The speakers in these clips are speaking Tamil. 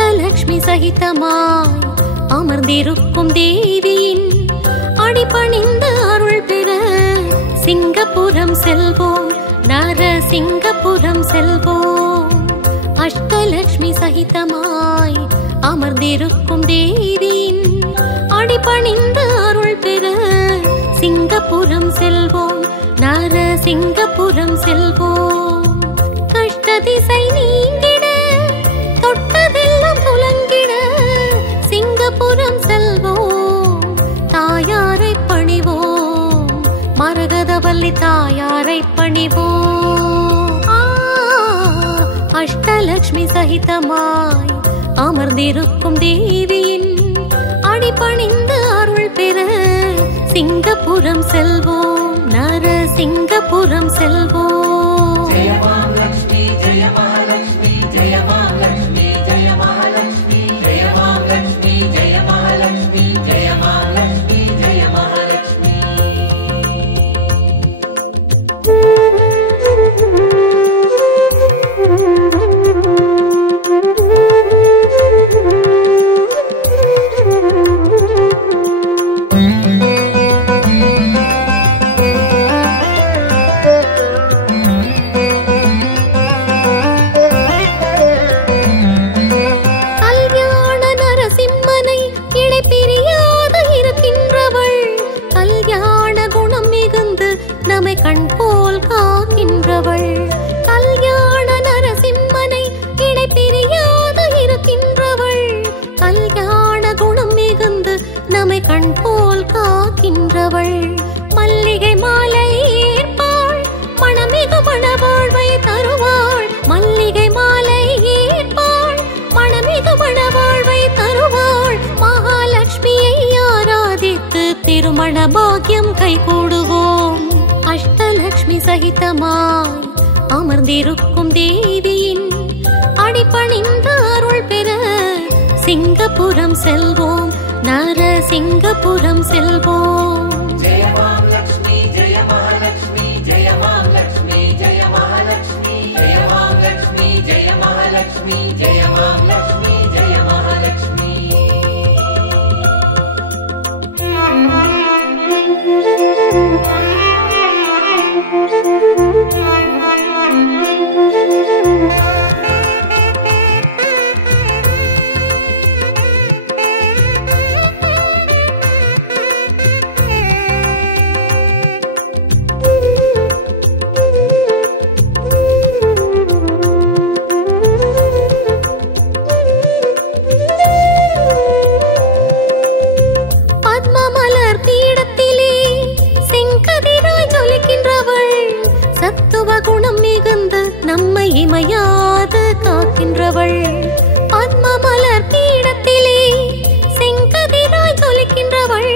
அஷ்டலக்ஷ்மி சகிதமாய் அமர்ந்திருக்கும் தேவியின் அடிபணிந்து அருள் பெற சிங்கப்புரம் செல்வோம், நரசிங்கபுரம் செல்வோம். அஷ்டலக்ஷ்மி சகிதமாய் அமர்ந்திருக்கும் தேவியின் அடிபணிந்து அருள் பெற சிங்கப்புரம் செல்வோம், நரசிங்கபுரம் செல்வோம். கஷ்ட திசை நீங்கிட தொட்டதெல்லாம் துலங்கிட சிங்கப்புரம் செல்வோம், தாயாரை பணிவோம், மரகதவல்லி தாயாரை பணிவோம். அஷ்டலக்ஷ்மி சகிதமாய் அமர்ந்திருக்கும் தேவியின் அடிபணிந்து அருள் பெற சிங்கப்புரம் செல்வோம், நரசிங்கபுரம் செல்வோம். ஜெய மகாலட்சுமி ஜெய மகாலட்சுமி ஜெய மகாலட்சுமி ஜெய மகாலட்சுமி ஜெய மகாலட்சுமி ஜெய மகாலட்சுமி ஜெய மகாலட்சுமி ஜெய மகாலட்சுமி. கண் போல் காக்கின்றவள் கல்யாண நரசிம்மனை இடை பிரியாது இருக்கின்றவள், கல்யாண குணம் மிகுந்து நம்மை கண் போல் காக்கின்றவள். மல்லிகை மாலை ஏற்பாள், மணமிகு மணவாழ்வை தருவாள், மல்லிகை மாலை ஏற்பாள், மணமிகு மணவாழ்வை தருவாள். மகாலட்சுமியை ஆராதித்து திருமண பாக்கியம் கைகூடுவோம். அஷ்டலக்ஷ்மி சகிதமாய் அமர்ந்திருக்கும் தேவியின் அடிபணிந்து அருள் பெற சிங்கப்புரம் செல்வோம், நரசிங்கபுரம் செல்வோம். ஜெய மகாலட்சுமி ஜெய மகாலட்சுமி ஜெய மகாலட்சுமி ஜெய மகாலட்சுமி ஜெய மகாலட்சுமி ஜெய மகாலட்சுமி ஜெய மகாலட்சுமி ஜெய மகாலட்சுமி. நம்மை இமையாது காக்கின்றவள், பத்மமலர் பீடத்திலே செங்கதிராய் ஜொலிக்கின்றவள்,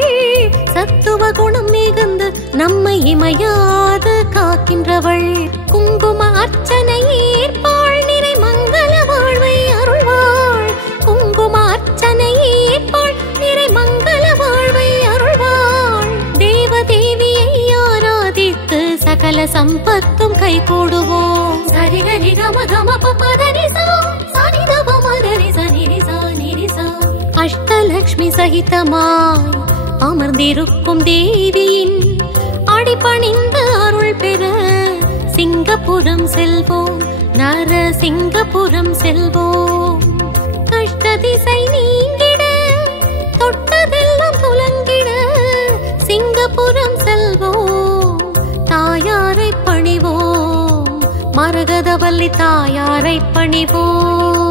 சத்துவ குணம் மிகுந்து நம்மை இமையாது காக்கின்றவள். குங்கும அர்ச்சனை ஏற்பாள், நிறை மங்கள வாழ்வை அருள்வாள், குங்கும அர்ச்சனை ஏற்பாள், நிறை மங்கள வாழ்வை அருள்வாள். தேவதேவியை ஆராதித்து சகல சம்பத்தும் கைகூடுவோம். சரிகரி கம கம பதனிசா சனிதப மகரிசா நிரிசா நிரிசா. அஷ்டலக்ஷ்மி சகிதமாய் அமர்ந்திருக்கும் தேவியின் அடிபணிந்து அருள் பெற சிங்கப்புரம் செல்வோம், நரசிங்கபுரம் செல்வோம். கஷ்ட திசை நீங்கிட தொட்டதெல்லாம் துலங்கிட சிங்கப்புரம் செல்வோம், தாயாரை பணிவோம், மரகதவல்லி தாயாரை பணிவோம்.